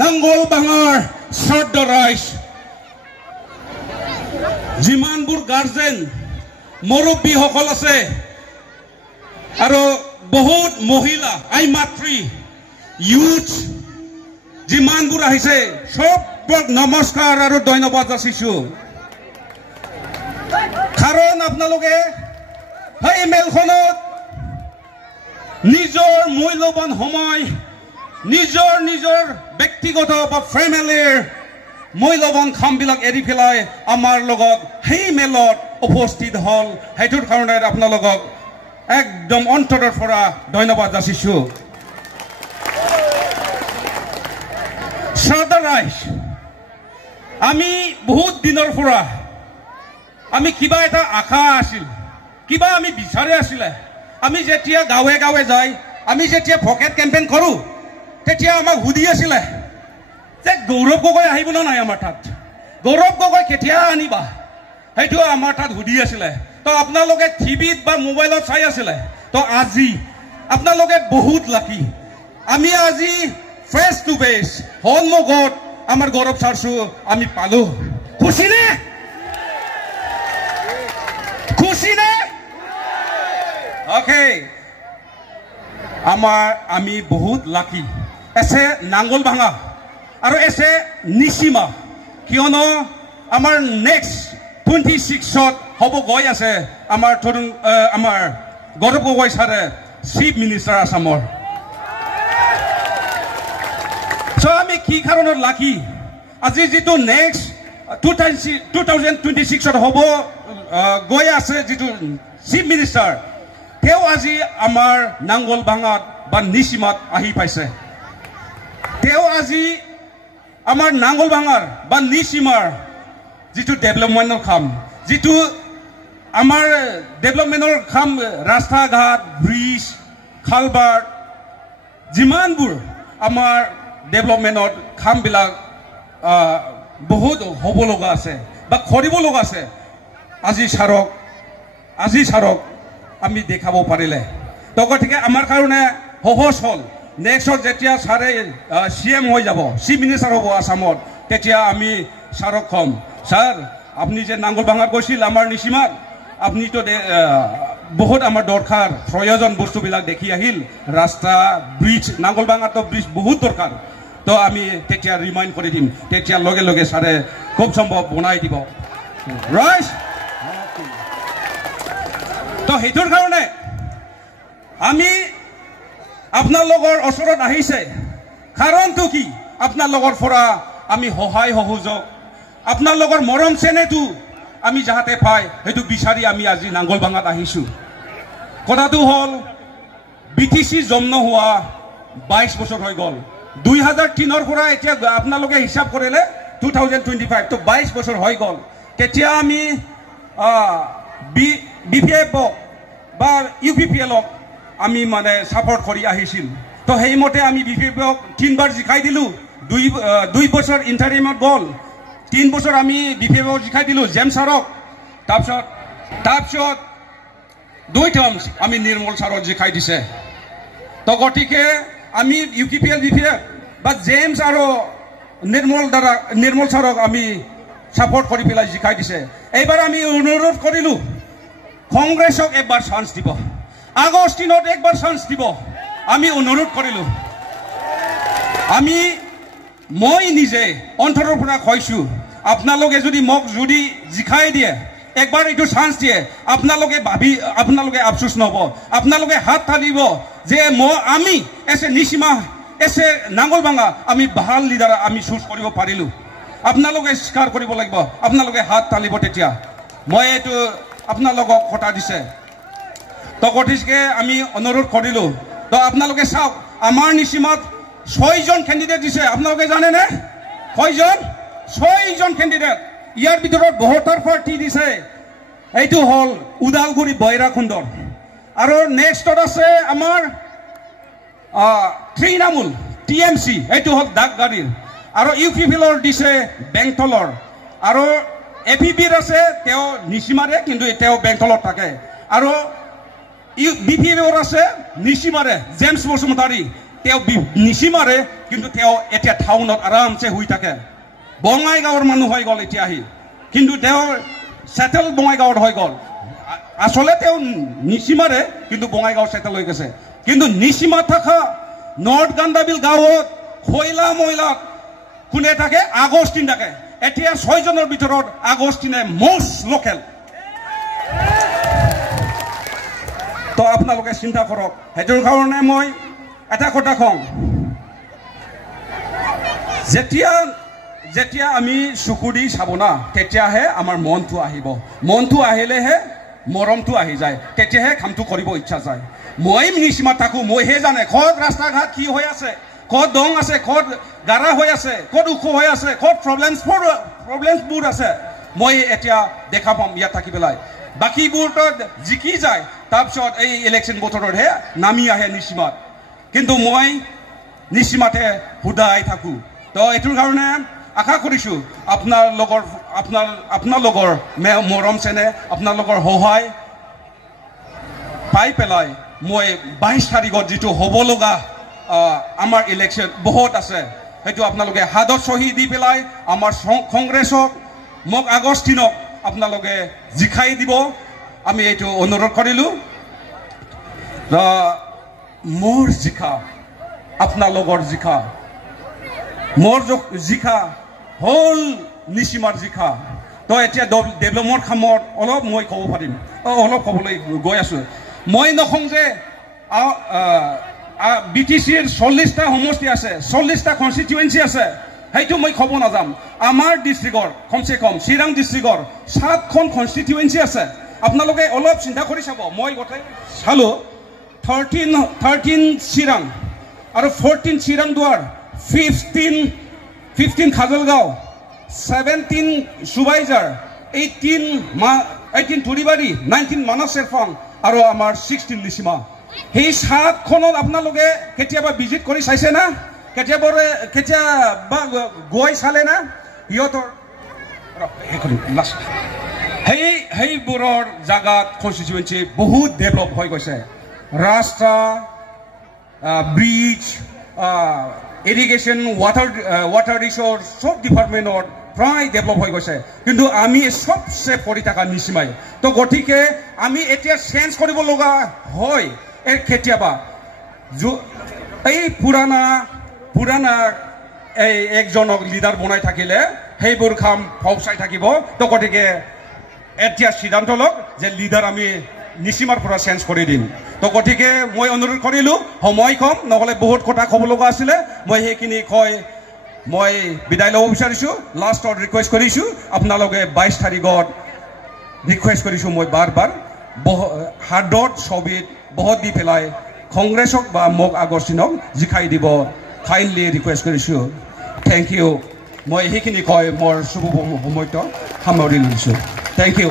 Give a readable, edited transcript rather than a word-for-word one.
নাঙ্গল ভাঙাৰ শ্ৰদ্ধা ৰাইজ যিমানবোৰ গাৰ্জেন মুৰব্বীসকল আছে আৰু বহুত মহিলা আই মাতৃ ইউথ যিমানবোৰ আহিছে সবক নমস্কাৰ আৰু ধন্যবাদ যাচিছোঁ কাৰণ আপোনালোকে এই মেলখনত নিজৰ মূল্যৱান সময় নিজৰ ব্যক্তিগত বা ফেমিলিৰ মূল্যৱান কামবিলাক এৰি পেলাই আমাৰ লগত সেই মেলত উপস্থিত হ'ল সেইটোৰ কাৰণে আপোনালোকক একদম অন্তৰৰ পৰা ধন্যবাদ যাচিছোঁ শ্ৰদ্ধা ৰাইজ আমি বহুত দিনৰ পৰা আমি কিবা এটা আশা আছিল কিবা আমি বিচাৰি আছিলে আমি যেতিয়া গাঁৱে গাঁৱে যাই আমি যেতিয়া ভকেট কেম্পেইন কৰোঁ তেতিয়া আমাক সুধি আছিলে যে গৌৰৱ গগৈ আহিব না নাই আমাৰ তাত গৌৰৱ গগৈ কেতিয়া আনিবা সেইটো আমাৰ তাত সুধি আছিলে তো আপোনালোকে টিভিত বা মোবাইলত চাই আছিলে তো আজি আপোনালোকে বহুত লাকি আমি আজি ফেচ টু ফেচ সন্মুখত আমাৰ গৌৰৱ ছাৰছো আমি পালো খুশি নে ওকে আমি বহুত লাকি এছে নাঙ্গল ভাঙা আৰু এছে নিশিমা কিয়নো আমাৰ নেক্সট 26ত হ'ব গৈ আছে আমাৰ গৌৰৱ গগৈ ছাৰে চিফ মিনিষ্টাৰ আসামৰ চ' আমি কি কাৰণত লাকি আজি যিটো নেক্সট 2026ত হ'ব গৈ আছে যিটো চিফ মিনিষ্টাৰ তেওঁ আজি আমাৰ নাঙ্গল ভাঙাত বা নিশিমাত আহি পাইছে তেওঁ আজি আমাৰ নাঙ্গল ভাঙাৰ বা নিশিমাৰ যিটো ডেভেলপমেণ্টৰ কাম যিটো আমাৰ ডেভেলপমেণ্টৰ কাম ৰাস্তা ঘাট ব্ৰিজ খালবাৰ যিমানবোৰ আমাৰ ডেভেলপমেণ্টৰ কামবিলাক বহুত হ'ব লগা আছে বা কৰিব লগা আছে আজি ছাৰক আমি দেখাব পাৰিলে তো গতিকে আমাৰ কাৰণে সহজ হ'ল নেক্সট যেতিয়া ছাৰে CM হৈ যাব চিফ মিনিষ্টাৰ হ'ব আসামত তেতিয়া আমি ছাৰক ক'ম ছাৰ আপুনি যে নাঙ্গল ভাঙাত গৈছিল আমাৰ নিশিমাত আপুনিতো বহুত আমাৰ দৰকাৰ প্ৰয়োজন বস্তুবিলাক দেখি আহিল ৰাস্তা ব্ৰিজ নাঙ্গল ভাঙাতো ব্ৰিজ বহুত দৰকাৰ তো আমি তেতিয়া ৰিমাইণ্ড কৰি দিম তেতিয়া লগে লগে ছাৰে খুব সম্ভৱ বনাই দিব ৰাইট তো সেইটোৰ কাৰণে আমি আপোনালোকৰ ওচৰত আহিছে কাৰণটো কি আপোনালোকৰ পৰা আমি সহায় সহযোগ আপোনালোকৰ মৰম চেনেহটো আমি যাহাতে পাই সেইটো বিচাৰি আমি আজি নাঙ্গল ভাঙাত আহিছোঁ কথাটো হ'ল BTC জন্ম হোৱা 22 বছৰ হৈ গ'ল 2003ৰ পৰা এতিয়া আপোনালোকে হিচাপ কৰিলে 2025 তো 22 বছৰ হৈ গ'ল তেতিয়া আমি BPF বা UPPLক আমি মানে সাপোর্ট কৰি আহিছিল তো সেইমতে আমি BPFক 3বাৰ জিকাই দিলোঁ 2 বছৰ ইন্টাৰিমত গ'ল 3 বছৰ আমি BPFক জিকাই দিলোঁ জেম ছাৰক তাৰপিছত 2 টাৰ্মছ আমি নিৰ্মল ছাৰক জিকাই দিছে তো গতিকে আমি UPPL BPF বা জেমছ আৰু নিৰ্মল ছাৰক আমি সাপোৰ্ট কৰি পেলাই জিকাই দিছে এইবাৰ আমি অনুৰোধ কৰিলোঁ কংগ্ৰেছক একবাৰ চান্স দিব আগস্টিনত একবাৰ চান্স দিব আমি অনুৰোধ কৰিলোঁ মই নিজে অন্তৰৰ পৰা কৈছোঁ আপোনালোকে যদি মোক জিকাই দিয়ে একবাৰ এইটো চান্স দিয়ে আপোনালোকে আফসোস নহব আপোনালোকে হাত তালিব যে আমি এছে নিশিমা এছে নাঙ্গল ভাঙা আমি ভাল লিডাৰ আমি চুজ কৰিব পাৰিলোঁ আপোনালোকে স্বীকাৰ কৰিব লাগিব আপোনালোকে হাত তালিব তেতিয়া মই এইটো আপোনালোকক কথা দিছে তো গতিকে আমি অনুৰোধ কৰিলোঁ তো আপোনালোকে চাওক আমাৰ নিশিমাত 6জন কেণ্ডিডেট দিছে আপোনালোকে জানেনে কয়জন 6জন কেণ্ডিডেট ইয়াৰ ভিতৰত বহুতৰ পাৰ্টি দিছে এইটো হ'ল উদালগুৰি বৈৰাখুণ্ডৰ আৰু নেক্সটত আছে আমাৰ তৃণমূল TMC এইটো হ'ল ডাকগাড়ীৰ আৰু UPPLৰ দিছে বেংটলৰ আৰু APPৰ আছে তেওঁ নিশিমাৰে কিন্তু তেওঁ বেংটলত থাকে আৰু BPFৰ আছে নিশিমাৰে জেমছ বসুমতাৰী তেওঁ নিচিমাৰে কিন্তু তেওঁ এতিয়া টাউনত আৰামছে শুই থাকে বঙাইগাঁৱৰ মানুহ হৈ গ'ল এতিয়া আহি কিন্তু তেওঁ সেটেল বঙাইগাঁৱত হৈ গ'ল আসলে তেওঁ নিচিমাৰে কিন্তু বঙাইগাঁও সেটেল হৈ গৈছে কিন্তু নিচিমা থকা নৰ্থ গান্দাবিল গাঁৱত খৈলা মহিলা কোনে থাকে আগষ্টিন থাকে এতিয়া 6 জনৰ ভিতৰত আগষ্টিনে মোষ্ট লোকেল তো আপোনালোকে চিন্তা কৰক হেতুৰ কাৰণে মই এটা কথা কওঁ যেতিয়া আমি চকুদি চাব না তেতিয়াহে আমাৰ মনটো আহিব মনটো আহিলেহে মৰমটো আহি যায় তেতিয়াহে কামটো কৰিব ইচ্ছা যায় মই নিচিমাত থাকো মইহে জানে ক'ত ৰাস্তা ঘাট কি হৈ আছে ক'ত দং আছে ক'ত গাৰা হৈ আছে ক'ত উখ হৈ আছে ক'ত প্ৰব্লেমছবোৰ আছে মই এতিয়া দেখা পাম ইয়াত থাকি পেলাই বাকীবোৰতো জিকি যায় তাৰপিছত এই ইলেকশ্যন বতৰতহে নামি আহে নিচিমাত কিন্তু মই নিচিমাতে সদায় থাকোঁ তো এইটোৰ কাৰণে আশা কৰিছোঁ আপোনালোকৰ মৰম চেনে আপোনালোকৰ সহায় পাই পেলাই মই 22 তাৰিখত যিটো হ'ব লগা আমাৰ ইলেকশ্যন বহুত আছে সেইটো আপোনালোকে হাতত চহী দি পেলাই আমাৰ কংগ্ৰেছক মোক আগষ্টিনক আপোনালোকে জিকাই দিব আমি এইটো অনুৰোধ কৰিলোঁ মোৰ জিকা আপোনালোকৰ জিকা মোৰ জিকা হ'ল নিচিমাৰ জিকা তো এতিয়া ডেভেলপমেণ্ট কামত অলপ মই ক'ব পাৰিম অলপ ক'বলৈ গৈ আছোঁ মই নকওঁ যে BTCৰ 40টা সমষ্টি আছে 40টা কনষ্টিটুৱেঞ্চি আছে সেইটো মই ক'ব নাযাম আমাৰ ডিষ্ট্ৰিক্টৰ কমচে কম চিৰাং ডিষ্ট্ৰিক্টৰ 7খন কনষ্টিটুৱেঞ্চি আছে আপোনালোকে অলপ চিন্তা কৰি চাব মই গোটেই চালোঁ 13 চিৰাং আৰু 14 চিৰাং দুৱাৰ 15 খাজলগাঁও 17 সুবাইজাৰ 18 তুৰিবাৰী 19 মানস চেৰফাং আৰু আমাৰ 16 নিচিমা সেই 7খনত আপোনালোকে কেতিয়াবা ভিজিট কৰি চাইছে না কেতিয়াবা গৈ চালে না সিহঁতৰ সেইবোৰৰ জাগাত কনষ্টিটুৱেঞ্চি বহুত ডেভেলপ হৈ গৈছে ৰাস্তা ব্ৰিজ ইৰিগেশ্যন ৱাটাৰ ৰিচোৰ্চ চব ডিপাৰ্টমেণ্টত প্ৰায় ডেভেলপ হৈ গৈছে কিন্তু আমি চবচে পৰি থকা নিচিমাই তো গতিকে আমি এতিয়া চেঞ্জ কৰিব লগা হয় কেতিয়াবা এই পুৰাণা এই একজনক লিডাৰ বনাই থাকিলে সেইবোৰ কাম ফচাই থাকিব তো গতিকে এতিয়া সিদ্ধান্ত লওক যে লিডাৰ আমি নিচিমাৰ পৰা চেঞ্জ কৰি দিম তো গতিকে মই অনুৰোধ কৰিলোঁ সময় কম নহ'লে বহুত কথা ক'ব লগা আছিলে মই সেইখিনি কৈ মই বিদায় ল'ব বিচাৰিছোঁ লাষ্টত ৰিকুৱেষ্ট কৰিছোঁ আপোনালোকে 22 তাৰিখত ৰিকুৱেষ্ট কৰিছোঁ মই বাৰ হাৰ্ডত ছবিত বহুত দি পেলাই কংগ্ৰেছক বা মোক আগষ্টিনক জিকাই দিব কাইণ্ডলি ৰিকুৱেষ্ট কৰিছোঁ থেংক ইউ মই সেইখিনি কৈ মোৰ শুভ সময়টো সামৰি লৈছোঁ থেংক ইউ